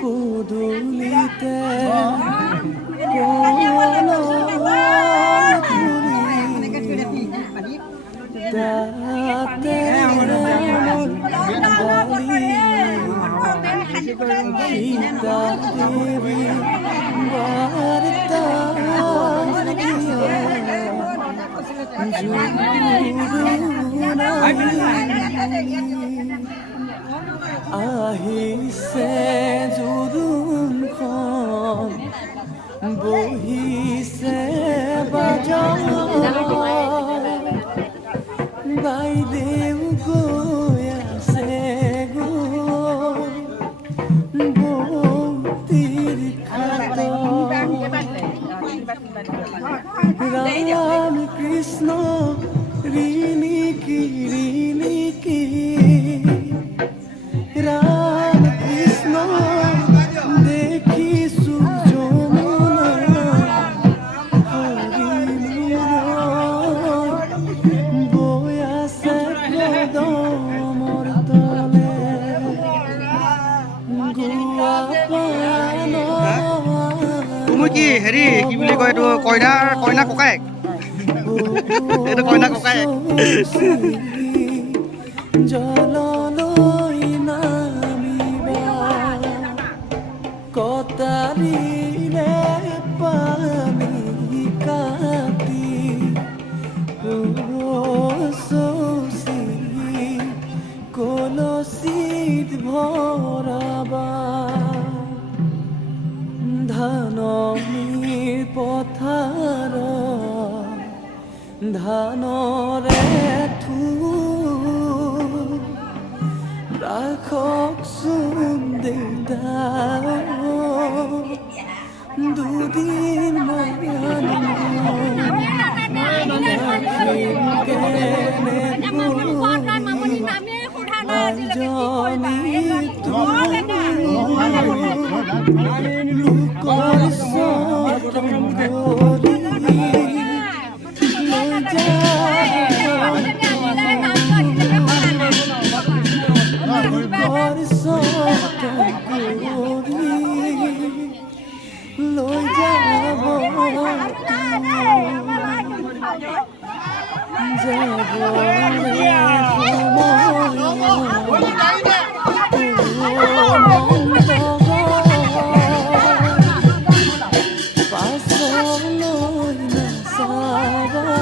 পুদুলিতে আহিছে জোৰোণখন বহিছে বাজত বাইদেউ গৈ আছে বৌতিৰ খাটত ৰাম কৃষ্ণ ৰিণিকি ৰাম কৃষ্ণ দেখিছো যমুনা বৈ আছে কদমৰ তলে গোৱা পান তুমি কি হেৰি কি বুলি কয় এইটো কইনা ককায়েক এইটো কইনা ককায়েক জললৈ নামিবা কটাৰিলে পানী কাটি চৌচি কলচিত ভৰাবা ধাননিৰ পথাৰ ধানৰে ৰাখকচোন দেউতা দুদিন লৈ যাব পাছলৈ নাচাবা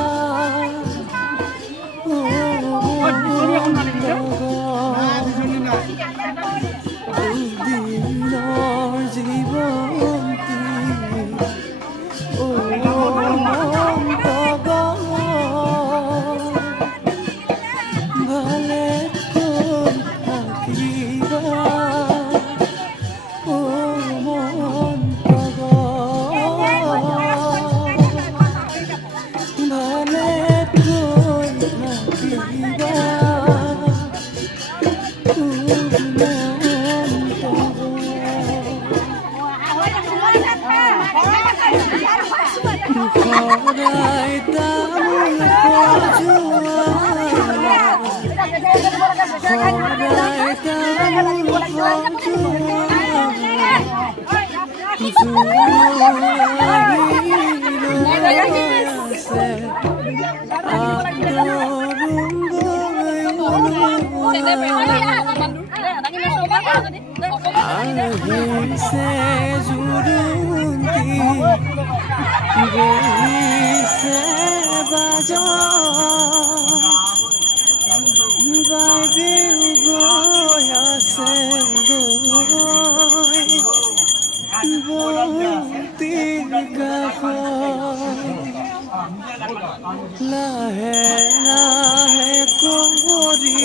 লাহে লাহে কৰি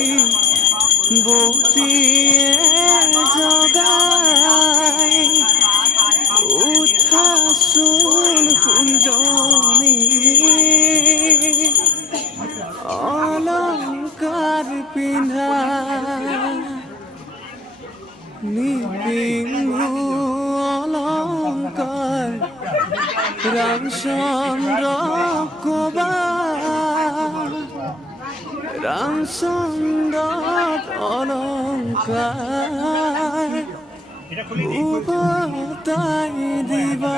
বৌতিয়ে জগাই উঠাচোন কুঞ্জনী অলংকাৰ পিন্ধা নিপিন্ধো অলংকাৰ ৰামচন্দ্ৰ কবা ৰামচন্দ্ৰ অলঙ্কাৰ উভতাই দিবা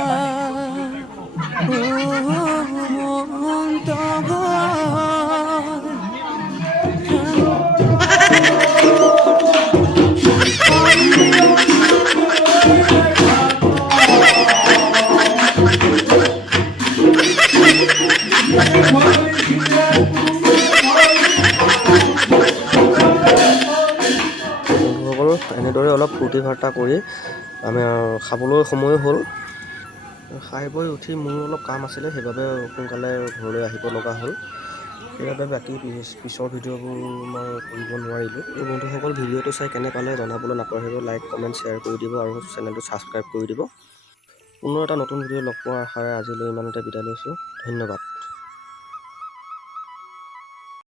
বন্ধুসকল এনেদৰে অলপ ফূৰ্তি ফাৰ্তা কৰি আমি খাবলৈ সময় হ'ল। খাই বৈ উঠি মোৰ অলপ কাম আছিলে, সেইবাবে সোনকালে ঘৰলৈ আহিব লগা হ'ল। সেইবাবে বাকী পিছৰ ভিডিঅ'বোৰ মই কৰিব নোৱাৰিলোঁ। বন্ধুসকল ভিডিঅ'টো চাই কেনে পালে জনাবলৈ নাপাহৰিব। লাইক কমেণ্ট শ্বেয়াৰ কৰি দিব আৰু চেনেলটো ছাবস্ক্ৰাইব কৰি দিব। পুনৰ এটা নতুন ভিডিঅ' লগ পোৱাৰ আশাৰে আজিলৈ ইমানতে বিদায় লৈছোঁ। ধন্যবাদ।